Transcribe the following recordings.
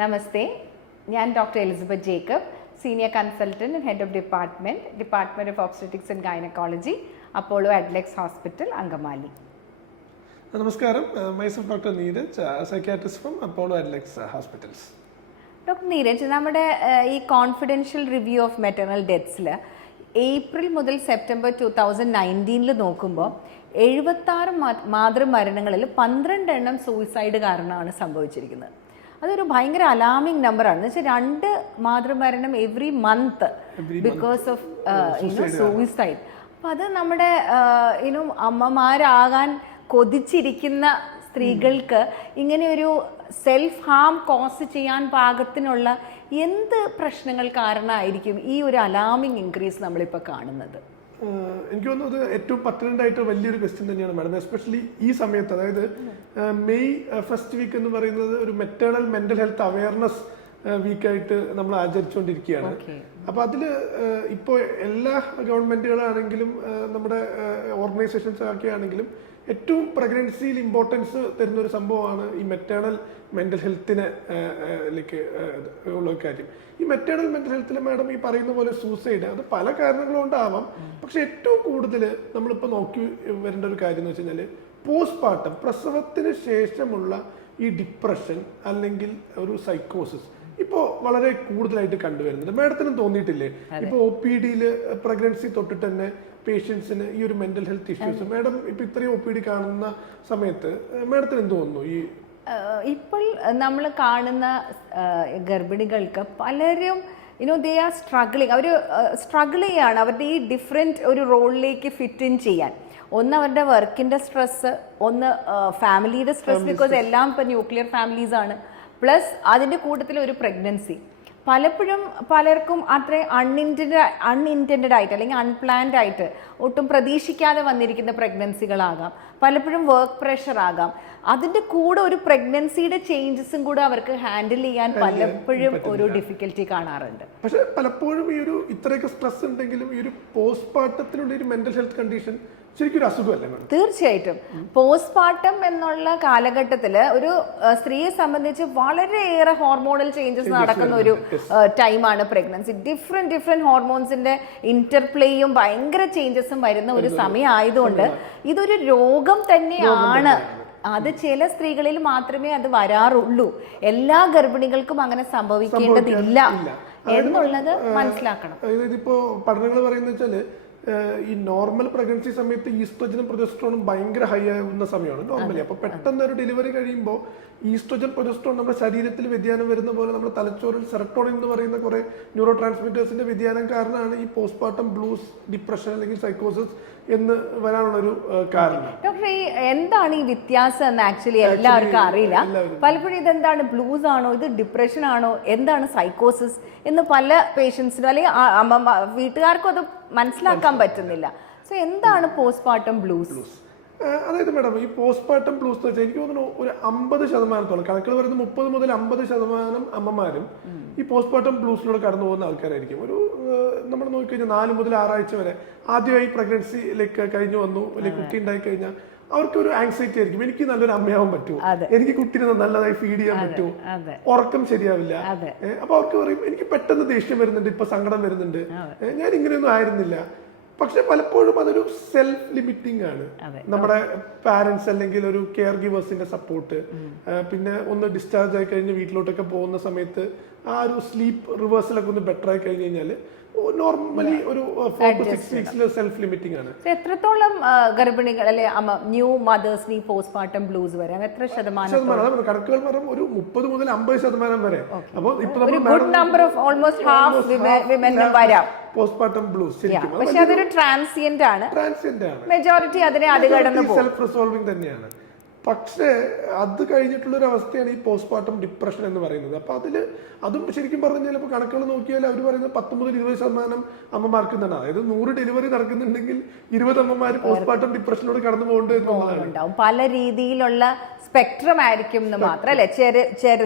നമസ്തേ, ഞാൻ doctor Elizabeth Jacob, senior consultant and head of department of obstetrics and gynaecology, Apollo Adlux hospital, Angamaly. നമസ്കാരം, myself doctor Neeraj, psychiatrist from Apollo Adlux hospitals. Doctor Neeraj, നമ്മുടെ ഈ confidential review of maternal ഡെത്ത്സിൽ April മുതൽ September 2019 നോക്കുമ്പോൾ 76 മാതൃമരണങ്ങളിൽ 12 എണ്ണം suicide കാരണമാണ് സംഭവിച്ചിരിക്കുന്നത്. അതൊരു ഭയങ്കര അലാമിങ് നമ്പറാണ്. എന്ന് വെച്ചാൽ 2 മാതൃമരണം every month because of suicide. അപ്പം അത് നമ്മുടെ അമ്മമാരാകാൻ കൊതിച്ചിരിക്കുന്ന സ്ത്രീകൾക്ക് ഇങ്ങനെ ഒരു സെൽഫ് ഹാം കോസ് ചെയ്യാൻ പാകത്തിനുള്ള എന്ത് പ്രശ്നങ്ങൾ കാരണമായിരിക്കും ഈ ഒരു അലാമിങ് ഇൻക്രീസ് നമ്മളിപ്പോൾ കാണുന്നത്? എനിക്ക് തോന്നുന്നത് ഏറ്റവും പർട്ടിനൻ്റായിട്ട് വലിയൊരു ക്വസ്റ്റ്യൻ തന്നെയാണ് മാഡം. എസ്പെഷ്യലി ഈ സമയത്ത്, അതായത് മെയ് ഫസ്റ്റ് വീക്ക് എന്ന് പറയുന്നത് ഒരു മെറ്റേണൽ മെന്റൽ ഹെൽത്ത് അവയർനെസ് വീക്കായിട്ട് നമ്മൾ ആചരിച്ചുകൊണ്ടിരിക്കുകയാണ്. അപ്പൊ അതിൽ ഇപ്പോൾ എല്ലാ ഗവൺമെന്റുകളാണെങ്കിലും നമ്മുടെ ഓർഗനൈസേഷൻസ് ഒക്കെ ആണെങ്കിലും ഏറ്റവും പ്രഗ്നൻസിയിൽ ഇമ്പോർട്ടൻസ് തരുന്ന ഒരു സംഭവമാണ് ഈ മെറ്റേണൽ മെന്റൽ ഹെൽത്തിന് ഉള്ള കാര്യം. ഈ മെറ്റേണൽ മെന്റൽ ഹെൽത്തിൽ മാഡം ഈ പറയുന്ന പോലെ സൂസൈഡ് അത് പല കാരണങ്ങൾ കൊണ്ടാവാം. പക്ഷെ ഏറ്റവും കൂടുതൽ നമ്മളിപ്പോൾ നോക്കി വരേണ്ട ഒരു കാര്യം എന്ന് വെച്ച് കഴിഞ്ഞാൽ പോസ്റ്റ്മോർട്ടം, പ്രസവത്തിന് ശേഷമുള്ള ഈ ഡിപ്രഷൻ അല്ലെങ്കിൽ ഒരു സൈക്കോസിസ് ഇപ്പോൾ വളരെ കൂടുതലായിട്ട് കണ്ടുവരുന്നുണ്ട്. മാഡത്തിനും തോന്നിയിട്ടില്ലേ? ഇപ്പോൾ OPD പ്രഗ്നൻസി തൊട്ടിട്ട് തന്നെ പേഷ്യൻസിന് ഈ ഒരു മെന്റൽ ഹെൽത്ത് ഇഷ്യൂസ്, മാഡം ഇപ്പൊ ഇത്രയും OPD കാണുന്ന സമയത്ത് മാഡത്തിന് എന്ത് തോന്നുന്നു? ഈ ഇപ്പോൾ നമ്മൾ കാണുന്ന ഗർഭിണികൾക്ക് പലരും ദേ ആർ സ്ട്രഗ്ലിങ്, അവർ സ്ട്രഗിൾ ചെയ്യാണ് അവരുടെ ഈ ഡിഫറെൻറ്റ് ഒരു റോളിലേക്ക് ഫിറ്റ് ഇൻ ചെയ്യാൻ. ഒന്ന് അവരുടെ വർക്കിൻ്റെ സ്ട്രെസ്സ്, ഒന്ന് ഫാമിലിയുടെ സ്ട്രെസ്, ബിക്കോസ് എല്ലാം ഇപ്പം ന്യൂക്ലിയർ ഫാമിലീസ് ആണ്, പ്ലസ് അതിൻ്റെ കൂട്ടത്തിൽ ഒരു പ്രഗ്നൻസി. പലപ്പോഴും പലർക്കും അത്രയും അൺഇൻറ്റൻഡഡ് ആയിട്ട് അല്ലെങ്കിൽ അൺപ്ലാൻഡ് ആയിട്ട് ഒട്ടും പ്രതീക്ഷിക്കാതെ വന്നിരിക്കുന്ന പ്രഗ്നൻസികളാകാം, പലപ്പോഴും വർക്ക് പ്രഷർ ആകാം. അതിൻ്റെ കൂടെ ഒരു പ്രഗ്നൻസിയുടെ ചേഞ്ചസും കൂടെ അവർക്ക് ഹാൻഡിൽ ചെയ്യാൻ പലപ്പോഴും ഒരു ഡിഫിക്കൽറ്റി കാണാറുണ്ട്. പക്ഷെ പലപ്പോഴും ഈ ഒരു ഇത്രയൊക്കെ സ്ട്രെസ് ഉണ്ടെങ്കിലും ഈ ഒരു പോസ്റ്റ്മോർട്ടത്തിലുള്ള ഒരു മെന്റൽ ഹെൽത്ത് കണ്ടീഷൻ ശരിക്കും ഒരു അസുഖമല്ലേ? തീർച്ചയായിട്ടും പോസ്റ്റ്മോർട്ടം എന്നുള്ള കാലഘട്ടത്തിൽ ഒരു സ്ത്രീയെ സംബന്ധിച്ച് വളരെയേറെ ഹോർമോണൽ ചേഞ്ചസ് നടക്കുന്ന ഒരു ടൈമാണ് പ്രഗ്നൻസി. ഡിഫറെന്റ് ഹോർമോൺസിന്റെ ഇന്റർപ്ലേയും ഭയങ്കര ചേഞ്ചസും വരുന്ന ഒരു സമയമായതുകൊണ്ട് ഇതൊരു രോഗം തന്നെയാണ്. അത് ചില സ്ത്രീകളിൽ മാത്രമേ അത് വരാറുള്ളൂ. എല്ലാ ഗർഭിണികൾക്കും അങ്ങനെ സംഭവിക്കേണ്ടതില്ല എന്നുള്ളത് മനസ്സിലാക്കണം. ഇതിപ്പോ പഠനങ്ങൾ പറയുന്നത് വെച്ചാല് ഈ നോർമൽ പ്രഗ്നൻസി സമയത്ത് ഈസ്ട്രോജനും പ്രൊജസ്ട്രോണും ഭയങ്കര ഹൈ ആവുന്ന സമയമാണ് നോർമലി. അപ്പൊ പെട്ടെന്ന് ഒരു ഡെലിവറി കഴിയുമ്പോൾ ഈസ്ട്രോജൻ പ്രൊജസ്ട്രോൺ നമ്മുടെ ശരീരത്തിൽ വ്യതിയാനം വരുന്ന പോലെ നമ്മുടെ തലച്ചോറിൽ സെറട്ടോണിൻ എന്ന് പറയുന്ന കുറെ ന്യൂറോ ട്രാൻസ്മിറ്റേഴ്സിന്റെ വ്യതിയാനം കാരണമാണ് ഈ പോസ്റ്റ്മോർട്ടം ബ്ലൂസ്, ഡിപ്രഷൻ അല്ലെങ്കിൽ സൈക്കോസിസ് എന്ന് വരാനുള്ളൊരു കാരണം. ഡോക്ടർ, ഈ എന്താണ് ഈ വ്യത്യാസം എന്ന് ആക്ച്വലി എല്ലാവർക്കും അറിയില്ല. പലപ്പോഴും ഇതെന്താണ്, ബ്ലൂസ് ആണോ, ഇത് ഡിപ്രഷൻ ആണോ, എന്താണ് സൈക്കോസിസ് എന്ന് പല പേഷ്യൻസിനും അല്ലെങ്കിൽ വീട്ടുകാർക്കും അത് മനസ്സിലാക്കാൻ പറ്റുന്നില്ല. സോ എന്താണ് പോസ്റ്റ്മോർട്ടം ബ്ലൂസ്? അതായത് മാഡം, ഈ പോസ്റ്റ്മോർട്ടം ബ്ലൂസ് എന്ന് വെച്ചാൽ എനിക്ക് തോന്നുന്നു ഒരു 50% കണക്കുകൾ വരുന്നത് 30 മുതൽ 50% അമ്മമാരും ഈ പോസ്റ്റ്മോർട്ടം ബ്ലൂസിലൂടെ കടന്നു പോകുന്ന ആൾക്കാരായിരിക്കും. ഒരു നമ്മൾ നോക്കിക്കഴിഞ്ഞാൽ 4 മുതൽ 6 ആഴ്ച വരെ ആദ്യമായി പ്രഗ്നൻസിയിലേക്ക് കഴിഞ്ഞു വന്നു, അല്ലെങ്കിൽ കുട്ടി ഉണ്ടായി കഴിഞ്ഞാൽ അവർക്ക് ഒരു ആങ്സൈറ്റി ആയിരിക്കും. എനിക്ക് നല്ലൊരു അമ്മയാവാൻ പറ്റുമോ, എനിക്ക് കുട്ടീനെ നല്ലതായി ഫീഡ് ചെയ്യാൻ പറ്റുമോ, ഉറക്കം ശരിയാവില്ല. അപ്പൊ അവർക്ക് പറയും എനിക്ക് പെട്ടെന്ന് ദേഷ്യം വരുന്നുണ്ട്, ഇപ്പൊ സങ്കടം വരുന്നുണ്ട്, ഞാൻ ഇങ്ങനെയൊന്നും ആയിരുന്നില്ല. പക്ഷെ പലപ്പോഴും അതൊരു സെൽഫ് ലിമിറ്റിംഗ് ആണ്. നമ്മുടെ പാരന്റ്സ് അല്ലെങ്കിൽ ഒരു കെയർ ഗിവേഴ്സിന്റെ സപ്പോർട്ട്, പിന്നെ ഒന്ന് ഡിസ്ചാർജ് ആയി കഴിഞ്ഞ് വീട്ടിലോട്ടൊക്കെ പോകുന്ന സമയത്ത് ആ ഒരു സ്ലീപ്പ് റിവേഴ്സലൊക്കെ ഒന്ന് ബെറ്റർ ആയി കഴിഞ്ഞ് കഴിഞ്ഞാൽ നോർമലി ഒരു 4 to 6 വീക്സിൽ സെൽഫ് ലിമിറ്റിംഗ് ആണ്. എത്രത്തോളം ഗർഭിണികൾ അല്ലെ ന്യൂ മദേഴ്സിന് ഈ പോസ്റ്റ്മോർട്ടം ബ്ലൂസ് വരാം? എത്ര ശതമാനം? കണക്കുകൾ പറയും ഒരു 30 മുതൽ 50% വരെ. അപ്പോൾ പോസ്റ്റ്മോർട്ടം ബ്ലൂസ് പക്ഷെ അതൊരു ട്രാൻസിയന്റ് ആണ്. മെജോറിറ്റി അതിനെ അതികടന്ന് സെൽഫ് റിസോൾവിംഗ് തന്നെയാണ്. പക്ഷേ അത് കഴിഞ്ഞിട്ടുള്ളൊരു അവസ്ഥയാണ് ഈ പോസ്റ്റ്മോർട്ടം ഡിപ്രഷൻ എന്ന് പറയുന്നത്. അപ്പൊ അതും ശരിക്കും പറഞ്ഞാൽ ഇപ്പൊ കണക്കുകൾ നോക്കിയാൽ അവർ പറയുന്നത് 10 മുതൽ 20% അമ്മമാർക്ക് തന്നെ, അതായത് 100 ഡെലിവറി നടക്കുന്നുണ്ടെങ്കിൽ 20 അമ്മമാർ പോസ്റ്റ്മോർട്ടം ഡിപ്രഷനോട് കടന്നു പോകേണ്ടത്. പല രീതിയിലുള്ള സ്പെക്ട്രം ആയിരിക്കും എന്ന് മാത്രമല്ല,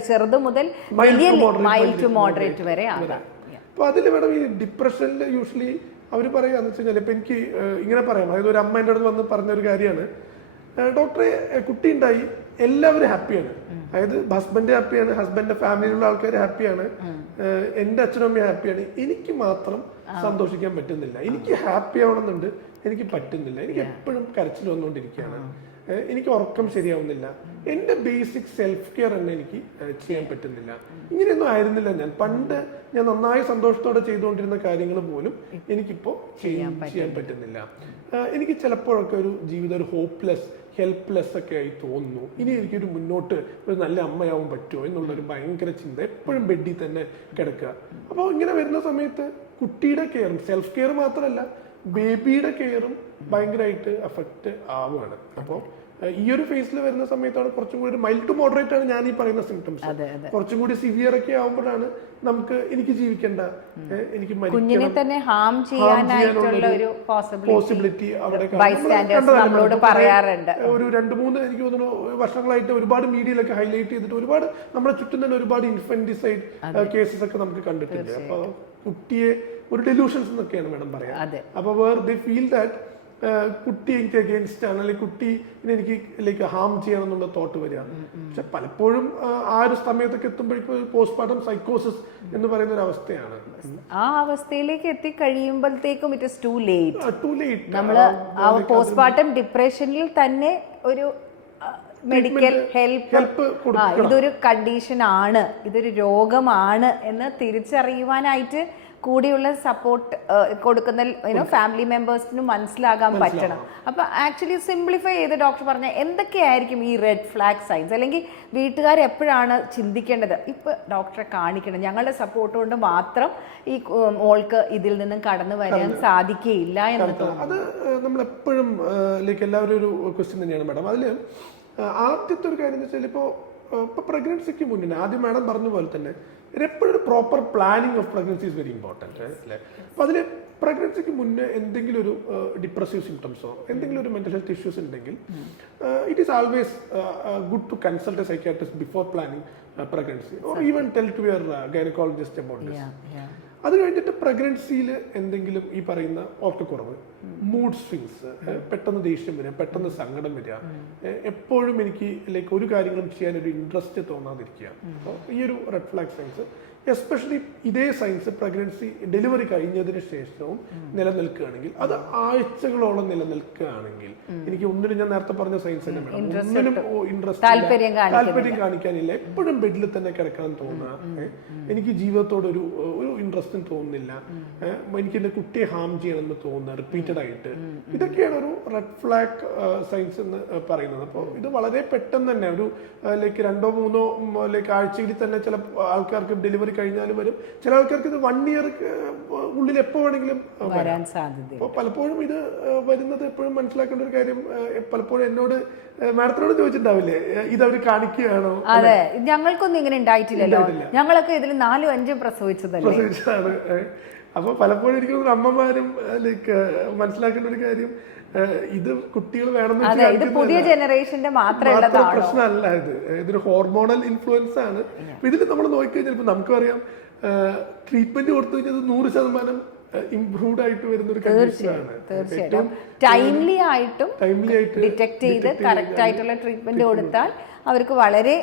ചെറുത് മുതൽ മൈൽഡ് ടു മോഡറേറ്റ് വരെ ആകാം. അപ്പൊ അതിൽ മേഡം ഈ ഡിപ്രഷനിൽ യൂഷ്വലി അവർ പറയാന്ന് വെച്ച് കഴിഞ്ഞാൽ, ഇപ്പൊ എനിക്ക് ഇങ്ങനെ പറയാം, അതായത് ഒരു അമ്മ എൻ്റെ അടുത്ത് വന്ന് പറഞ്ഞൊരു കാര്യമാണ്, ഡോക്ടറെ കുട്ടി ഉണ്ടായി, എല്ലാവരും ഹാപ്പിയാണ്. അതായത് ഹസ്ബൻഡ് ഹാപ്പിയാണ്, ഹസ്ബൻഡിന്റെ ഫാമിലിയിലുള്ള ആൾക്കാർ ഹാപ്പിയാണ്, എൻ്റെ അച്ഛനും അമ്മയും ഹാപ്പിയാണ്. എനിക്ക് മാത്രം സന്തോഷിക്കാൻ പറ്റുന്നില്ല. എനിക്ക് ഹാപ്പി ആവണമെന്നുണ്ട്, എനിക്ക് പറ്റുന്നില്ല. എനിക്ക് എപ്പോഴും കരച്ചിൽ വന്നുകൊണ്ടിരിക്കുകയാണ്, എനിക്ക് ഉറക്കം ശരിയാവുന്നില്ല, എൻ്റെ ബേസിക് സെൽഫ് കെയർ തന്നെ എനിക്ക് ചെയ്യാൻ പറ്റുന്നില്ല. ഇങ്ങനെയൊന്നും ആയിരുന്നില്ല ഞാൻ പണ്ട്. ഞാൻ നന്നായി സന്തോഷത്തോടെ ചെയ്തുകൊണ്ടിരുന്ന കാര്യങ്ങൾ പോലും എനിക്കിപ്പോൾ ചെയ്യാൻ പറ്റുന്നില്ല. എനിക്ക് ചിലപ്പോഴൊക്കെ ഒരു ജീവിതം ഒരു ഹോപ്പ്ലെസ്, ഹെൽപ്ലെസ് ഒക്കെ ആയി തോന്നുന്നു. ഇനി എനിക്കൊരു മുന്നോട്ട് ഒരു നല്ല അമ്മയാവാൻ പറ്റുമോ എന്നുള്ളൊരു ഭയങ്കര ചിന്ത, എപ്പോഴും ബെഡിൽ തന്നെ കിടക്കുക. അപ്പോൾ ഇങ്ങനെ വരുന്ന സമയത്ത് കുട്ടിയുടെ കെയറും സെൽഫ് കെയർ മാത്രമല്ല ബേബിയുടെ കെയറും ഭയങ്കരമായിട്ട് അഫക്റ്റ് ആവുകയാണ്. അപ്പോൾ ഈ ഒരു ഫേസിൽ വരുന്ന സമയത്താണ് കുറച്ചും കൂടി മൈൽഡ് ടു മോഡറേറ്റ് ആണ് ഞാൻ ഈ പറയുന്ന സിംറ്റംസ്. കുറച്ചും കൂടി സിവിയർ ഒക്കെ ആവുമ്പോഴാണ് നമുക്ക് എനിക്ക് ജീവിക്കേണ്ട, എനിക്ക് കുഞ്ഞിനെ തന്നെ ഹാം ചെയ്യാനായിട്ടുള്ള ഒരു പോസിബിലിറ്റി അവിടെ നമ്മളോട് പറയാറുണ്ട്. ഒരു 2-3 എനിക്ക് തോന്നുന്നു വർഷങ്ങളായിട്ട് ഒരുപാട് മീഡിയയിലൊക്കെ ഹൈലൈറ്റ് ചെയ്തിട്ട് ഒരുപാട് നമ്മുടെ ചുറ്റും തന്നെ ഒരുപാട് ഇൻഫന്റിസൈഡ് കേസസ് ഒക്കെ നമുക്ക് കണ്ടിട്ടുണ്ട്. അപ്പൊ കുട്ടിയെ ഒരു ഡെലൂഷൻസ് എന്നൊക്കെയാണ് മാഡം പറയാം. അപ്പൊ വേർ ദേ ഫീൽ ദാറ്റ് കുട്ടി എനിക്ക് അഗേൻസ്റ്റ് ആണ്, അല്ലെങ്കിൽ കുട്ടി എനിക്ക് ലൈക്ക് ഹാം ചെയ്യണം എന്നുള്ള തോട്ട് വരിക. പക്ഷെ പലപ്പോഴും ആ ഒരു സമയത്തൊക്കെ എത്തുമ്പോഴേക്കും പോസ്റ്റ്മോർട്ടം സൈക്കോസിസ് എന്ന് പറയുന്ന ഒരു അവസ്ഥയാണ്. ആ അവസ്ഥയിലേക്ക് എത്തിക്കഴിയുമ്പോഴത്തേക്കും ഇറ്റ് ഇസ് ടു ലേറ്റ്. നമ്മള് പോസ്റ്റ്മോർട്ടം ഡിപ്രഷനിൽ തന്നെ ഒരു മെഡിക്കൽ ഹെൽപ്പ് ഇതൊരു കണ്ടീഷൻ ആണ്, ഇതൊരു രോഗമാണ് എന്ന് തിരിച്ചറിയുവാനായിട്ട് കൂടിയുള്ള സപ്പോർട്ട് കൊടുക്കുന്ന ഫാമിലി മെമ്പേഴ്സിനും മനസ്സിലാകാൻ പറ്റണം. അപ്പൊ ആക്ച്വലി സിംപ്ലിഫൈ ചെയ്ത് ഡോക്ടർ പറഞ്ഞ എന്തൊക്കെയായിരിക്കും ഈ റെഡ് ഫ്ലാഗ് സൈൻസ്, അല്ലെങ്കിൽ വീട്ടുകാർ എപ്പോഴാണ് ചിന്തിക്കേണ്ടത് ഇപ്പൊ ഡോക്ടറെ കാണിക്കണം, ഞങ്ങളുടെ സപ്പോർട്ട് കൊണ്ട് മാത്രം ഈ മോൾക്ക് ഇതിൽ നിന്നും കടന്നു വരാൻ സാധിക്കുകയില്ല എന്ന് തോന്നുന്നു. അത് നമ്മളെപ്പോഴും എല്ലാവരും ഒരു ക്വസ്റ്റ്യൻ തന്നെയാണ് മാഡം. അതില് ആദ്യത്തെ ഒരു കാര്യം എന്ന് വെച്ചാൽ ഇപ്പൊ പ്രഗ്നൻസിക്ക് മുന്നേ ആദ്യം മാഡം പറഞ്ഞ പോലെ തന്നെ എപ്പോഴും ഒരു proper planning of pregnancy is very important അല്ലേ. അപ്പോൾ അതിൽ പ്രഗ്നൻസിക്ക് മുന്നേ എന്തെങ്കിലും ഒരു ഡിപ്രസീവ് സിംറ്റംസോ എന്തെങ്കിലും ഒരു മെന്റൽ ഹെൽത്ത് ഇഷ്യൂസ് ഉണ്ടെങ്കിൽ it is always good to consult a psychiatrist before planning pregnancy or even tell to your gynaecologist about this. അത് കഴിഞ്ഞിട്ട് പ്രഗ്നൻസിയിൽ എന്തെങ്കിലും ഈ പറയുന്ന ഓർക്കക്കുറവ്, മൂഡ് സ്വിങ്സ്, പെട്ടെന്ന് ദേഷ്യം വരിക, പെട്ടെന്ന് സങ്കടം വരിക, എപ്പോഴും എനിക്ക് ലൈക്ക് ഒരു കാര്യങ്ങളും ചെയ്യാൻ ഒരു ഇൻട്രസ്റ്റ് തോന്നാതിരിക്കുക, ഈ ഒരു റെഡ് ഫ്ലാഗ് സൈൻസ്. എസ്പെഷ്യലി ഇതേ സൈൻസ് പ്രഗ്നൻസി ഡെലിവറി കഴിഞ്ഞതിന് ശേഷവും നിലനിൽക്കുകയാണെങ്കിൽ, അത് ആഴ്ചകളോളം നിലനിൽക്കുകയാണെങ്കിൽ, എനിക്ക് ഒന്നിനും ഞാൻ നേരത്തെ പറഞ്ഞ സൈൻസ് തന്നെ ഒന്നിനും ഇൻട്രസ്റ്റ് താല്പര്യം കാണിക്കാനില്ല, എപ്പോഴും ബെഡിൽ തന്നെ കിടക്കാൻ തോന്നുക, എനിക്ക് ജീവിതത്തോട് ഒരു ഇൻട്രസ്റ്റും തോന്നുന്നില്ല, എനിക്ക് എന്റെ കുട്ടിയെ ഹാം ചെയ്യണമെന്ന് തോന്നുക റിപ്പീറ്റഡ് ആയിട്ട്, ഇതൊക്കെയാണ് ഒരു റെഡ് ഫ്ലാഗ് സൈൻസ് എന്ന് പറയുന്നത്. അപ്പോൾ ഇത് വളരെ പെട്ടെന്ന് തന്നെ ഒരു ലൈക്ക് 2-3 ആഴ്ചയിൽ തന്നെ ചില ആൾക്കാർക്ക് ഡെലിവറി കഴിഞ്ഞാലും വരും, ചില ആൾക്കാർക്ക് ഇത് 1 ഇയർ ഉള്ളിൽ എപ്പോ വേണമെങ്കിലും വരാൻ സാധ്യത. അപ്പോൾ പലപ്പോഴും ഇത് വരുന്നത് എപ്പോഴും മനസ്സിലാക്കേണ്ട ഒരു കാര്യം, പലപ്പോഴും എന്നോട് മാഡത്തിനോട് ചോദിച്ചിട്ടുണ്ടാവില്ലേ ഇത് അവർ കാണിക്കുകയാണോ? അതെ, ഞങ്ങൾക്കൊന്നും ഇങ്ങനെ ഉണ്ടായിട്ടില്ലല്ലോ, ഞങ്ങളൊക്കെ ഇതിൽ 4-5 പ്രസവിച്ചതാണ്. അപ്പൊ പലപ്പോഴും എനിക്ക് അമ്മമാരും ലൈക്ക് മനസ്സിലാക്കേണ്ട ഒരു കാര്യം, ഇത് കുട്ടികൾ വേണമെന്ന് ഇത് പുതിയ ജനറേഷന്റെ പ്രശ്നമല്ല, ഇതൊരു ഹോർമോണൽ ഇൻഫ്ലുവൻസ് ആണ്. ഇതിൽ നമ്മൾ നോക്കിക്കഴിഞ്ഞാൽ ഇപ്പൊ നമുക്കറിയാം ട്രീറ്റ്മെന്റ് കൊടുത്തു കഴിഞ്ഞാൽ 100% ഇംപ്രൂവ്ഡ് ആയിട്ട് വരുന്ന ഒരു കണ്ടീഷനാണ്. തീർച്ചയായിട്ടും ടൈംലി ആയിട്ടും ഡിറ്റക്ട് ചെയ്ത് കറക്റ്റ് ആയിട്ടുള്ള ട്രീറ്റ്മെന്റ് കൊടുത്താൽ അവർക്ക് വളരെ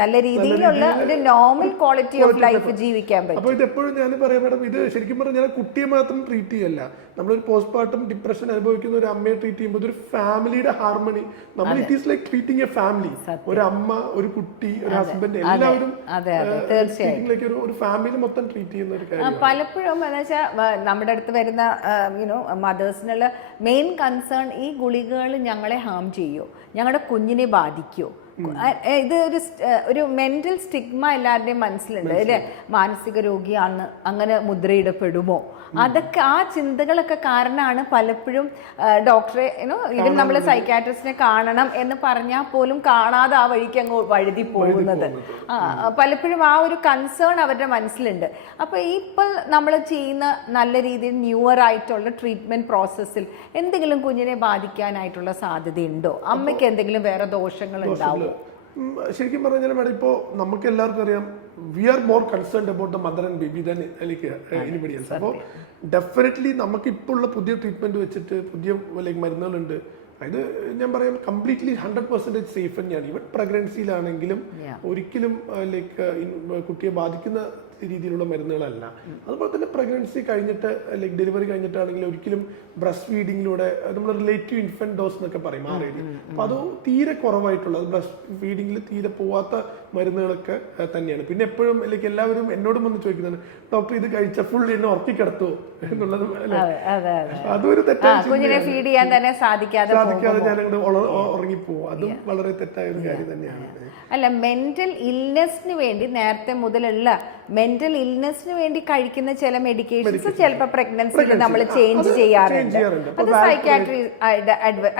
നല്ല രീതിയിലുള്ള ഒരു നോർമൽ ക്വാളിറ്റി ഓഫ് ലൈഫ് ജീവിക്കാൻ പറ്റും. അപ്പോൾ ഇത് എപ്പോഴും ഞാൻ പറയാം മാഡം, ഇത് ശരിക്കും പറഞ്ഞാൽ കുട്ടിയെ മാത്രം ട്രീറ്റ് ചെയ്യല്ല, നമ്മളൊരു പോസ്റ്റ്മോർട്ടം ഡിപ്രഷൻ അനുഭവിക്കുന്ന ഒരു അമ്മയെ ട്രീറ്റ് ചെയ്യുമ്പോൾ ഒരു ഫാമിലിയുടെ ഹാർമണി, നമ്മൾ it is like treating A family, ഒരു അമ്മ, ഒരു കുട്ടി, ഒരു ഹസ്ബൻഡ്, എല്ലാവരും തീർച്ചയായും ഒരു ഫാമിലി മൊത്തം ട്രീറ്റ് ചെയ്യുന്ന ഒരു കാര്യം. പലപ്പോഴും എന്ന് വെച്ചാൽ നമ്മുടെ അടുത്ത് വരുന്ന മദേഴ്സിനുള്ള മെയിൻ കൺസേൺ ഈ ഗുളികകൾ ഞങ്ങളെ ഹാം ചെയ്യോ, ഞങ്ങളുടെ കുഞ്ഞിനെ ബാധിക്കോ, ഇത് ഒരു മെന്റൽ സ്റ്റിഗ്മ എല്ലാവരുടെയും മനസ്സിലുണ്ട് അല്ലേ, മാനസിക രോഗിയാണ് അങ്ങനെ മുദ്രയിടപ്പെടുമോ, അതൊക്കെ ആ ചിന്തകളൊക്കെ കാരണമാണ് പലപ്പോഴും ഡോക്ടറെ ഈവൻ നമ്മൾ സൈക്യാട്രിസ്റ്റിനെ കാണണം എന്ന് പറഞ്ഞാൽ പോലും കാണാതെ ആ വഴിക്ക് അങ്ങ് വഴുതി പോകുന്നത്. പലപ്പോഴും ആ ഒരു കൺസേൺ അവരുടെ മനസ്സിലുണ്ട്. അപ്പൊ ഇപ്പോൾ നമ്മൾ ചെയ്യുന്ന നല്ല രീതിയിൽ ന്യൂവർ ആയിട്ടുള്ള ട്രീറ്റ്മെന്റ് പ്രോസസ്സിൽ എന്തെങ്കിലും കുഞ്ഞിനെ ബാധിക്കാനായിട്ടുള്ള സാധ്യതയുണ്ടോ, അമ്മയ്ക്ക് എന്തെങ്കിലും വേറെ ദോഷങ്ങൾ ഉണ്ടാവും? ശരിക്കും പറഞ്ഞാൽ മാഡം, ഇപ്പോൾ നമുക്ക് എല്ലാവർക്കും അറിയാം we are more concerned about the mother and baby than anybody else. അപ്പോൾ ഡെഫിനറ്റ്ലി നമുക്ക് ഇപ്പോൾ ഉള്ള പുതിയ ട്രീറ്റ്മെന്റ് വെച്ചിട്ട് പുതിയ മരുന്നുകളുണ്ട്, ഇത് ഞാൻ പറയാം കംപ്ലീറ്റ്ലി 100% സേഫ് തന്നെയാണ്. ഈവൻ പ്രഗ്നൻസിയിലാണെങ്കിലും ഒരിക്കലും ലൈക്ക് കുട്ടിയെ ബാധിക്കുന്ന രീതിയിലുള്ള മരുന്നുകളല്ല. അതുപോലെ തന്നെ പ്രഗ്നൻസി കഴിഞ്ഞിട്ട് ലൈക്ക് ഡെലിവറി കഴിഞ്ഞിട്ടാണെങ്കിലും ഒരിക്കലും ബ്രസ്റ്റ് ഫീഡിങ്ങിലൂടെ നമ്മൾ റിലേറ്റീവ് ഇൻഫന്റ് ഡോസ് എന്നൊക്കെ പറയും RAD. അപ്പൊ അത് തീരെ കുറവായിട്ടുള്ള ബ്രസ്റ്റ് ഫീഡിങ്ങിൽ തീരെ പോവാത്ത മരുന്നുകളൊക്കെ തന്നെയാണ്. പിന്നെ എപ്പോഴും ലൈക്ക് എല്ലാവരും എന്നോടും വന്ന് ചോദിക്കുന്നതാണ്, ഡോക്ടർ ഇത് കഴിച്ച ഫുൾ എന്നെ ഉറക്കിക്കിടത്തുവോ എന്നുള്ളത്. അതൊരു കുഞ്ഞിനെ ഫീഡ് ചെയ്യാൻ തന്നെ സാധിക്കാതെ ഞാനങ്ങോട്ട് ഉറങ്ങിപ്പോവും. അതും വളരെ തെറ്റായ ഒരു കാര്യം തന്നെയാണ്. അല്ല, മെന്റൽ ഇൽനെസ്സിന് വേണ്ടി നേരത്തെ മുതലുള്ള മെന്റൽ ഇൽനെസ്സിന് വേണ്ടി കഴിക്കുന്ന ചില മെഡിക്കേഷൻസ് ചിലപ്പോൾ പ്രഗ്നൻസിയിൽ നമ്മൾ ചേഞ്ച് ചെയ്യാറുണ്ട്. അത് സൈക്കാട്രി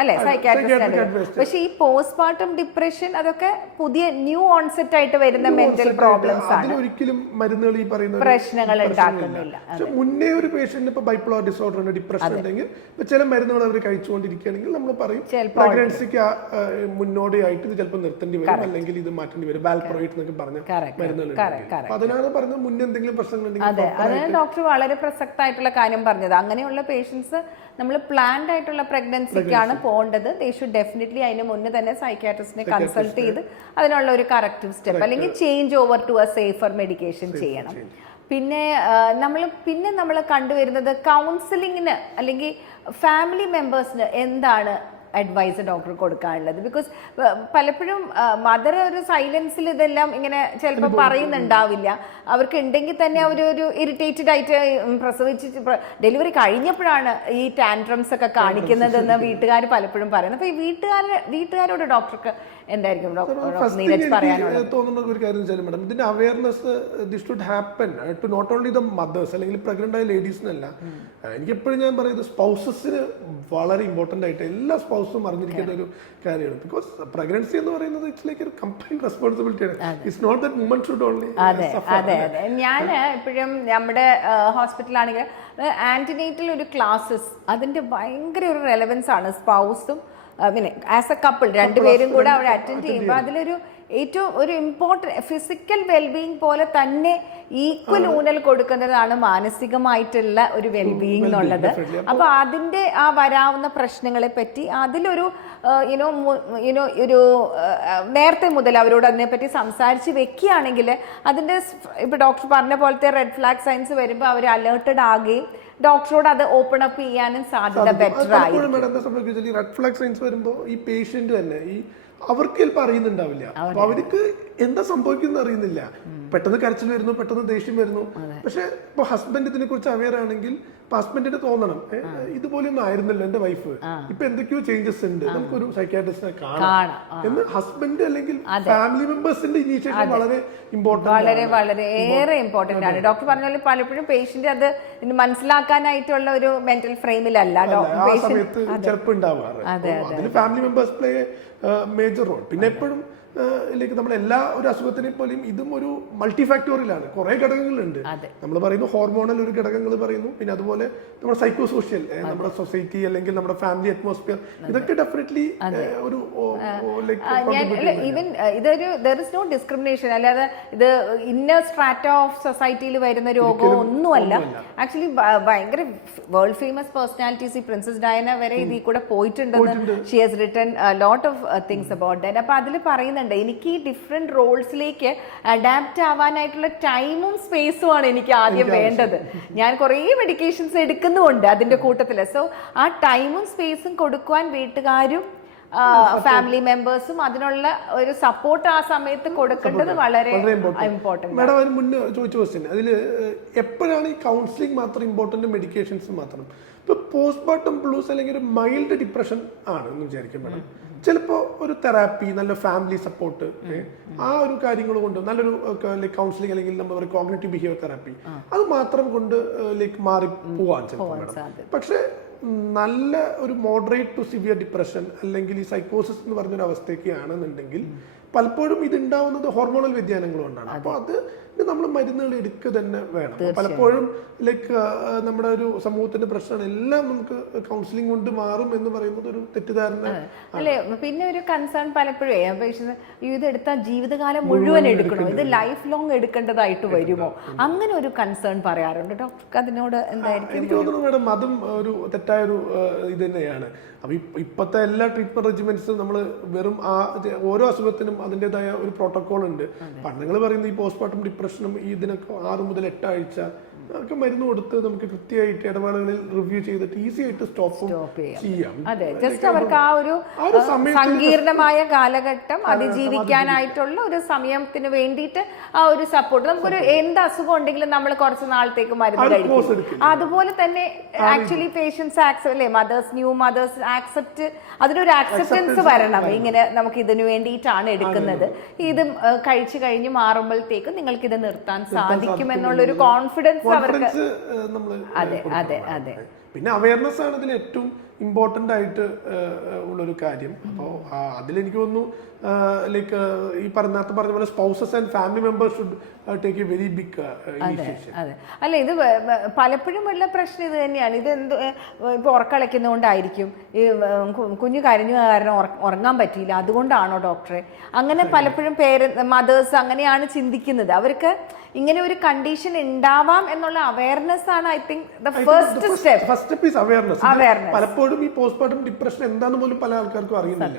അല്ലെ, സൈക്കാട്രിസ്റ്റ്. പക്ഷെ ഈ പോസ്റ്റ്മോർട്ടം ഡിപ്രഷൻ അതൊക്കെ പുതിയ ന്യൂ ഓൺസെറ്റ് ആയിട്ട് വരുന്ന മെന്റൽ പ്രോബ്ലംസ് ആണ്. ഒരിക്കലും മരുന്നുകൾ ഈ പറയുന്ന പ്രശ്നങ്ങൾ ഉണ്ടാക്കുന്നില്ല. മുന്നേ ഒരു പേഷ്യന്റ് ഇപ്പൊ ബൈപ്പോളർ ഡിസോർഡർ ഉണ്ട്, ഡിപ്രഷൻ ഉണ്ടെങ്കിൽ ഇപ്പൊ ചില മരുന്നുകൾ അവർ കഴിച്ചുകൊണ്ടിരിക്കുകയാണെങ്കിൽ നമ്മൾ പറയും പ്രഗ്നൻസിക്ക് മുന്നോടിയായിട്ട് ഇത് ചിലപ്പോൾ നിർത്തേണ്ടി വരും, അല്ലെങ്കിൽ ഇത് മാറ്റേണ്ടി വരും. വാൽപ്രോയിറ്റ് എന്നൊക്കെ പറഞ്ഞ മരുന്നുകൾ. അതിനാണ് പറഞ്ഞത് മുന്നേ എന്തെങ്കിലും പ്രശ്നങ്ങളുണ്ടെങ്കിൽ. അതെ, അതിന് ഡോക്ടർ വളരെ പ്രസക്തമായിട്ടുള്ള കാര്യം പറഞ്ഞത്. അങ്ങനെയുള്ള പേഷ്യൻസ് നമ്മൾ പ്ലാൻഡ് ആയിട്ടുള്ള പ്രഗ്നൻസിക്കാണ് പോകേണ്ടത്. ദേ ഷുഡ് ഡെഫിനറ്റ്ലി അതിന് മുന്നേ തന്നെ സൈക്യാട്രിസ്റ്റിനെ കൺസൾട്ട് ചെയ്ത് അതിനുള്ള ഒരു കറക്റ്റീവ് സ്റ്റെപ്പ് അല്ലെങ്കിൽ change over to a safer medication ചെയ്യണം. പിന്നെ നമ്മൾ കണ്ടുവരുന്നത് കൗൺസിലിങ്ങിന് അല്ലെങ്കിൽ ഫാമിലി മെമ്പേഴ്സിന് എന്താണ് അഡ്വൈസ് ഡോക്ടർ കൊടുക്കാനുള്ളത്? ബിക്കോസ് പലപ്പോഴും മദർ ഒരു സൈലൻസിൽ ഇതെല്ലാം ഇങ്ങനെ ചിലപ്പോൾ പറയുന്നുണ്ടാവില്ല. അവർക്ക് ഉണ്ടെങ്കിൽ തന്നെ അവരൊരു ഇറിറ്റേറ്റഡ് ആയിട്ട് പ്രസവിച്ച് ഡെലിവറി കഴിഞ്ഞപ്പോഴാണ് ഈ ടാൻട്രംസ് ഒക്കെ കാണിക്കുന്നതെന്ന് വീട്ടുകാർ പലപ്പോഴും പറയുന്നത്. അപ്പൊ ഈ വീട്ടുകാരോട് ഡോക്ടർക്ക് എന്തായിരിക്കും നീരജ് പറയാനുള്ളത്? തോന്നുന്ന ഒരു കാര്യം വെച്ചാൽ മാഡം, ഇതിന്റെ awareness this should happen to not only the mothers അല്ലെങ്കിൽ പ്രഗ്നന്റ് ആയ ലേഡീസിനല്ല. എനിക്ക് എപ്പോഴും ഞാൻ പറയുന്നത് സ്പൗസസിന് വളരെ ഇമ്പോർട്ടന്റ് ആയിട്ട് എല്ലാ സ്പൗസും അറിഞ്ഞിരിക്കേണ്ട ഒരു കാര്യമാണ്. ബിക്കോസ് പ്രഗ്നൻസി എന്ന് പറയുന്നത് ഇറ്റ്സ് ലൈക്ക് ഒരു കംപ്ലീറ്റ് റെസ്പോൺസിബിലിറ്റിയാണ്. It's not that woman should only. അതെ. ഞാൻ എപ്പോഴും നമ്മുടെ ഹോസ്പിറ്റലാണെങ്കിൽ ആന്റിനേറ്റൽ ഒരു ക്ലാസ്സസ് അതിന്റെ ഭയങ്കര ഒരു റെലവൻസ് ആണ്. സ്പൗസും പിന്നെ ആസ് എ കപ്പിൾ രണ്ടുപേരും കൂടെ അവിടെ അറ്റൻഡ് ചെയ്യുമ്പോൾ അതിലൊരു ഏറ്റവും ഒരു ഇമ്പോർട്ടൻറ്റ് ഫിസിക്കൽ വെൽബീയിങ് പോലെ തന്നെ ഈക്വൽ ഊന്നൽ കൊടുക്കുന്നതാണ് മാനസികമായിട്ടുള്ള ഒരു വെൽബീയിങ് എന്നുള്ളത്. അപ്പൊ അതിന്റെ ആ വരാവുന്ന പ്രശ്നങ്ങളെ പറ്റി അതിലൊരു ഒരു നേരത്തെ മുതൽ അവരോട് അതിനെപ്പറ്റി സംസാരിച്ച് വെക്കുകയാണെങ്കിൽ അതിന്റെ ഇപ്പൊ ഡോക്ടർ പറഞ്ഞ പോലത്തെ റെഡ് ഫ്ലാഗ് സൈൻസ് വരുമ്പോൾ അവർ അലേർട്ടഡ് ആകുകയും ഡോക്ടറോട് അത് ഓപ്പൺ അപ്പ് ചെയ്യാനും സാധ്യത ബെറ്റർ ആയിരിക്കും. റെഡ് ഫ്ലാഗ് സൈൻസ് വരുമ്പോൾ ഈ പേഷ്യന്റ് തന്നെ അവർക്ക് ചിലപ്പോൾ അറിയുന്നുണ്ടാവില്ല. അപ്പൊ അവർക്ക് എന്താ സംഭവിക്കുന്നത് അറിയുന്നില്ല. പെട്ടെന്ന് കരച്ചിൽ വരുന്നു, പെട്ടെന്ന് ദേഷ്യം വരുന്നു. പക്ഷെ ഇപ്പൊ ഹസ്ബൻഡ് ഇതിനെ കുറിച്ച് അവെയർ ആണെങ്കിൽ ഹസ്ബൻഡിന് തോന്നണം ഇതുപോലെയൊന്നും ആയിരുന്നല്ലോ എന്റെ വൈഫ്, ഇപ്പൊ എന്തൊക്കെയോ ചേഞ്ചസ് ഉണ്ട്, നമുക്കൊരു സൈക്യാട്രിസ്റ്റിനെ കാണാം എന്ന് ഹസ്ബൻഡ് അല്ലെങ്കിൽ ഫാമിലി മെമ്പേഴ്സിന്റെ ഇനീഷ്യേറ്റീവ് വളരെ വളരെയേറെ ഇമ്പോർട്ടന്റ് ആണ്. ഡോക്ടർ പറഞ്ഞ പോലെ പലപ്പോഴും പേഷ്യന്റ് അത് മനസ്സിലാക്കാനായിട്ടുള്ള ഒരു മെന്റൽ ഫ്രെയിമിലല്ല ചിലപ്പോൾ ഉണ്ടാവാറ്. അതിന് family members play major role. പിന്നെ എപ്പോഴും നമ്മൾ എല്ലാ ഒരു അസുഖത്തിനെ പോലെയും ഇതും ഒരു മൾട്ടി ഫാക്ടോറിയലാണ്. കുറെ ഘടകങ്ങളുണ്ട്. നമ്മൾ പറയുന്നു ഹോർമോണൽ ഒരു ഘടകങ്ങൾ പറയുന്നു, പിന്നെ അതുപോലെ നമ്മുടെ സൈക്കോ സോഷ്യൽ, നമ്മുടെ സൊസൈറ്റി അല്ലെങ്കിൽ നമ്മുടെ ഫാമിലി അറ്റ്മോസ്ഫിയർ, ഇതൊക്കെ ഡെഫിനറ്റ്ലി ഒരു ഈവൻ ഇതൊരു ദർ ഇസ് നോ ഡിസ്ക്രിമിനേഷൻ. അല്ലാതെ ഇത് ഇന്ന സ്ട്രാറ്റ ഓഫ് സൊസൈറ്റിയിൽ വരുന്ന രോഗമോ ഒന്നുമല്ല. ആക്ച്വലി ഭയങ്കര വേൾഡ് ഫേമസ് പേഴ്സണാലിറ്റീസ്, ഈ പ്രിൻസസ് ഡയന വരെ ഇതിൽ കൂടെ പോയിട്ടുണ്ടെന്ന് she has written lot of things about that. അപ്പൊ അതിൽ പറയുന്നുണ്ട് എനിക്ക് ഈ ഡിഫറെന്റ് റോൾസിലേക്ക് അഡാപ്റ്റ് ആവാനായിട്ടുള്ള ടൈമും സ്പേസും ആണ് എനിക്ക് ആദ്യം വേണ്ടത്. ഞാൻ കുറേ മെഡിക്കേഷൻസ് എടുക്കുന്നുമുണ്ട് അതിന്റെ കൂട്ടത്തില്. സോ ആ ടൈമും സ്പേസും കൊടുക്കുവാൻ വീട്ടുകാരും ഫാമിലി മെമ്പേഴ്സും അതിനുള്ള ഒരു സപ്പോർട്ട് ആ സമയത്ത് കൊടുക്കേണ്ടത് വളരെ ഇമ്പോർട്ടന്റ്. മാഡം അതിന് മുന്നേ ചോദിച്ച ക്വസ്റ്റ്യൻ, അതിൽ എപ്പോഴാണ് ഈ കൗൺസിലിംഗ് മാത്രം ഇമ്പോർട്ടന്റ്, മെഡിക്കേഷൻസ് മാത്രം? ഇപ്പൊ പോസ്റ്റ്മോർട്ടം ബ്ലൂസ് അല്ലെങ്കിൽ ഒരു മൈൽഡ് ഡിപ്രഷൻ ആണ് എന്ന് വിചാരിക്കും മാഡം. ചിലപ്പോൾ ഒരു തെറാപ്പി, നല്ല ഫാമിലി സപ്പോർട്ട്, ആ ഒരു കാര്യങ്ങൾ കൊണ്ട് നല്ലൊരു കൗൺസിലിംഗ് അല്ലെങ്കിൽ നമ്മൾ കോഗ്നിറ്റീവ് ബിഹേവിയർ തെറാപ്പി അത് മാത്രം കൊണ്ട് മാറി പോവാൻ ചിലപ്പോൾ. പക്ഷെ നല്ല ഒരു മോഡറേറ്റ് ടു സിവിയർ ഡിപ്രഷൻ അല്ലെങ്കിൽ ഈ സൈക്കോസിസ് എന്ന് പറഞ്ഞൊരു അവസ്ഥയ്ക്ക് ആണെന്നുണ്ടെങ്കിൽ പലപ്പോഴും ഇത് ഉണ്ടാവുന്നത് ഹോർമോണൽ വ്യതിയാനങ്ങൾ കൊണ്ടാണ്. അപ്പോൾ അത് നമ്മൾ മരുന്നുകൾ എടുക്കുക തന്നെ വേണം. പലപ്പോഴും ലൈക്ക് നമ്മുടെ ഒരു സമൂഹത്തിന്റെ പ്രശ്നമാണ് എല്ലാം നമുക്ക് കൗൺസിലിംഗ് കൊണ്ട് മാറും എന്ന് പറയുന്നത് ഒരു തെറ്റിദ്ധാരണ അല്ലേ. പിന്നെ ഒരു കൺസേൺ പലപ്പോഴും ഇത് എടുത്താൽ ജീവിതകാലം മുഴുവൻ എടുക്കണോ, ഇത് ലൈഫ് ലോങ് എടുക്കേണ്ടതായിട്ട് വരുമോ, അങ്ങനെ ഒരു കൺസേൺ പറയാറുണ്ട്. ഡോക്ടർക്ക് അതിനോട് എന്തായിരിക്കും? എനിക്ക് തോന്നുന്നു മാഡം അതും ഒരു തെറ്റായൊരു ഇത് തന്നെയാണ്. അപ്പൊ ഇപ്പോഴത്തെ എല്ലാ ട്രീറ്റ്മെന്റ് റെജിമെന്റ്സും നമ്മൾ വെറും ഓരോ അസുഖത്തിനും അതിൻ്റെതായ ഒരു പ്രോട്ടോകോൾ ഉണ്ട്. പണ്ടങ്ങൾ പറയുന്നത് ഈ പോസ്റ്റ്മോർട്ടം ഡിപ്രഷനും ഇതിനൊക്കെ 6 മുതൽ 8 ആഴ്ച ഒക്കെ മരുന്ന് കൊടുത്ത് നമുക്ക് കൃത്യമായിട്ട് ഇടവേളകളിൽ റിവ്യൂ ചെയ്തിട്ട് ഈസി ആയിട്ട് സ്റ്റോപ്പ് ചെയ്യാം. അതെ, ജസ്റ്റ് അവർക്ക് ആ ഒരു സങ്കീർണമായ കാലഘട്ടം അതിജീവിക്കാനായിട്ടുള്ള ഒരു സമയത്തിന് വേണ്ടിയിട്ട് ആ ഒരു സപ്പോർട്ട്. നമുക്കൊരു എന്ത് അസുഖം ഉണ്ടെങ്കിലും നമ്മൾ കുറച്ച് നാളത്തേക്ക് മരുന്ന് കഴിക്കും. അതുപോലെ തന്നെ ആക്ച്വലി പേഷ്യൻസ് അല്ലേ, ന്യൂ മദേഴ്സ് ആക്സെപ്റ്റ്, അതിനൊരു ആക്സെപ്റ്റൻസ് വരണം. ഇങ്ങനെ നമുക്ക് ഇതിനു വേണ്ടിയിട്ടാണ് എടുക്കുന്നത്, ഇത് കഴിച്ചു കഴിഞ്ഞ് മാറുമ്പോഴത്തേക്കും നിങ്ങൾക്ക് ഇത് നിർത്താൻ സാധിക്കും എന്നുള്ളൊരു കോൺഫിഡൻസ് അവർക്ക്. അതെ അതെ അതെ. പിന്നെ അവയർനെസ് ആണ് ഇതിൽ ഏറ്റവും ഇമ്പോർട്ടൻ്റ് ആയിട്ട് ഉള്ളൊരു കാര്യം. അപ്പോൾ അതിലെനിക്ക് തോന്നുന്നു ലൈക്ക് ഈ പറഞ്ഞ പോലെ spouses and family members should take a very big initiation. അതെ, അല്ല ഇത് പലപ്പോഴും ഉള്ള പ്രശ്നം ഇത് തന്നെയാണ്. ഇത് ഇപ്പോൾ ഉറക്കളയ്ക്കുന്നതുകൊണ്ടായിരിക്കും, ഈ കുഞ്ഞു കരഞ്ഞു കാരണം ഉറങ്ങാൻ പറ്റിയില്ല അതുകൊണ്ടാണോ ഡോക്ടറെ, അങ്ങനെ പലപ്പോഴും മദേഴ്സ് അങ്ങനെയാണ് ചിന്തിക്കുന്നത്. അവർക്ക് ഇങ്ങനെ ഒരു കണ്ടീഷൻ ഉണ്ടാവാം എന്നുള്ള അവയർനെസ് ആണ് I think the first step. First step is awareness. പലപ്പോഴും ഈ പോസ്റ്റ്മോർട്ടം ഡിപ്രഷൻ എന്താണെന്ന് പോലും പല ആൾക്കാർക്കും അറിയുന്നില്ല.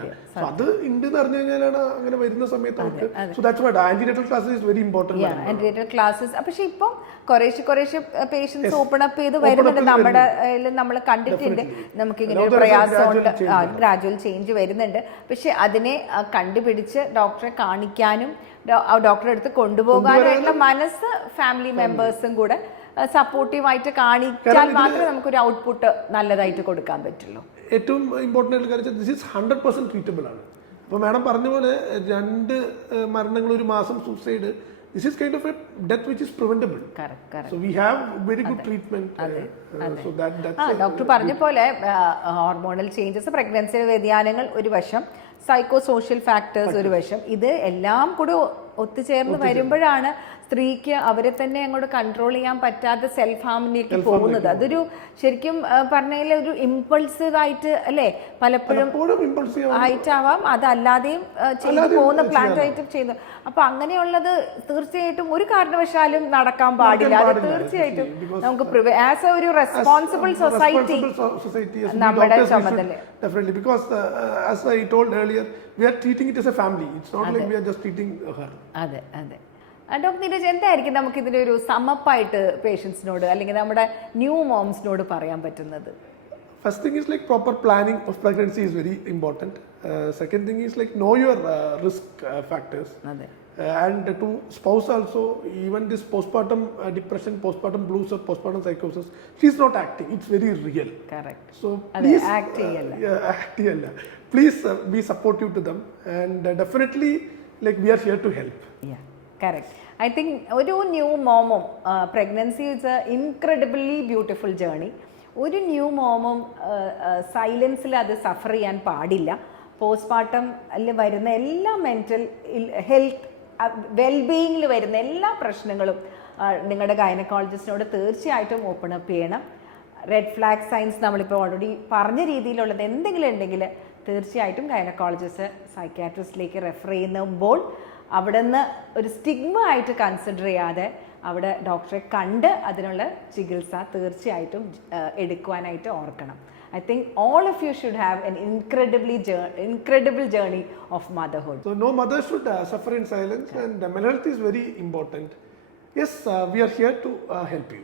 അത് ഉണ്ടെന്ന് അറിഞ്ഞു കഴിഞ്ഞാലാണ് അങ്ങനെ വരുന്ന സമയത്ത് അവർക്ക്. So that's why antenatal classes is very important. Antenatal classes പക്ഷെ ഇപ്പം കുറേശ്ശെ പേഷ്യൻസ് ഓപ്പൺ അപ്പ് ചെയ്ത് വരുന്നുണ്ട്. നമ്മുടെ നമ്മൾ കണ്ടിട്ടുണ്ട്, നമുക്കിങ്ങനെ ഒരു പ്രയാസമുണ്ട്, ഗ്രാജുവൽ ചേഞ്ച് വരുന്നുണ്ട്. പക്ഷെ അതിനെ കണ്ടുപിടിച്ച് ഡോക്ടറെ കാണിക്കാനും ഡോക്ടറെ അടുത്ത് കൊണ്ടുപോകാനായിട്ടുള്ള മനസ്സ് ഫാമിലി മെമ്പേഴ്സും കൂടെ സപ്പോർട്ടീവായിട്ട് കാണിച്ചാൽ മാത്രമേ നമുക്കൊരു ഔട്ട്പുട്ട് നല്ലതായിട്ട് കൊടുക്കാൻ പറ്റുള്ളൂ. ഏറ്റവും ഇമ്പോർട്ടൻ്റ് ആയിട്ടുള്ള കാര്യം ദിസ് ഈസ് 100% ട്രീറ്റബിൾ ആണ്. അപ്പോൾ മാഡം പറഞ്ഞ പോലെ 2 മരണങ്ങൾ ഒരു മാസം suicide, this is kind of a death which is preventable. Correct. So we have very good treatment. So that's doctor പറഞ്ഞ പോലെ ഹോർമോണൽ ചേഞ്ചസ്, പ്രഗ്നൻസി വ്യതിയാനങ്ങൾ ഒരു വശം, സൈക്കോ സോഷ്യൽ ഫാക്ടേഴ്സ് ഒരു വശം, ഇത് എല്ലാം കൂടെ ഒത്തുചേർന്ന് വരുമ്പോഴാണ് സ്ത്രീക്ക് അവരെ തന്നെ അങ്ങോട്ട് കൺട്രോൾ ചെയ്യാൻ പറ്റാത്ത സെൽഫ് ഹാമിലേക്ക് പോകുന്നത്. അതൊരു ശരിക്കും പറഞ്ഞാൽ ഒരു ഇമ്പൾസീവ് ആയിട്ട് അല്ലേ, പലപ്പോഴും ആയിട്ടാവാം, അതല്ലാതെയും ചെയ്തു പോകുന്ന പ്ലാന്റ് ആയിട്ട് ചെയ്യുന്നു. അപ്പൊ അങ്ങനെയുള്ളത് തീർച്ചയായിട്ടും ഒരു കാരണവശാലും നടക്കാൻ പാടില്ല. അത് തീർച്ചയായിട്ടും നമുക്ക് ആസ് എ ഒരു റെസ്പോൺസിബിൾ സൊസൈറ്റി നമ്മുടെ ചുമതല. Definitely, because as I told earlier, we are treating it as a family. It's not like we are just treating her. അതെ അതെ. ഡോക്ടർ നീരജ്, എന്തായിരിക്കും നമുക്ക് ഇതിൻ്റെ ഒരു സമപ്പായിട്ട് പേഷ്യൻസിനോട് അല്ലെങ്കിൽ നമ്മുടെ ന്യൂ മോംസിനോട് പറയാൻ പറ്റുന്നത്? First thing is like proper planning of pregnancy is very important. Second thing is like know your risk factors. And to spouse also, even this postpartum depression, postpartum blues or postpartum psychosis, she's not acting. It's very real. Correct. So please act ചെയ്യല്ല. Please be supportive to them, and definitely like we are here to help. Yeah. Correct. I think ഒരു new മോമും pregnancy it's a incredibly beautiful journey. ഒരു new മോമും സൈലൻസിൽ അത് suffer ചെയ്യാൻ പാടില്ല. Postmortem വരുന്ന എല്ലാ മെൻ്റൽ ഹെൽത്ത് വെൽബീയിങ്ങിൽ വരുന്ന എല്ലാ പ്രശ്നങ്ങളും നിങ്ങളുടെ ഗൈനക്കോളജിസ്റ്റിനോട് തീർച്ചയായിട്ടും ഓപ്പൺ അപ്പ് ചെയ്യണം. റെഡ് ഫ്ലാഗ് സൈൻസ് നമ്മളിപ്പോൾ ഓൾറെഡി പറഞ്ഞ രീതിയിലുള്ളത് എന്തെങ്കിലും ഉണ്ടെങ്കിൽ തീർച്ചയായിട്ടും ഗൈനക്കോളജിസ്റ്റ് സൈക്യാട്രിസ്റ്റിലേക്ക് റെഫർ ചെയ്യുമ്പോൾ അവിടെ നിന്ന് ഒരു സ്റ്റിഗ്മ ആയിട്ട് കൺസിഡർ ചെയ്യാതെ അവിടെ ഡോക്ടറെ കണ്ട് അതിനുള്ള ചികിത്സ തീർച്ചയായിട്ടും എടുക്കുവാനായിട്ട് ഓർക്കണം. I think all of you should have an incredible journey of motherhood. So no mother should suffer in silence, and mental health is very important. Yes, we are here to help you.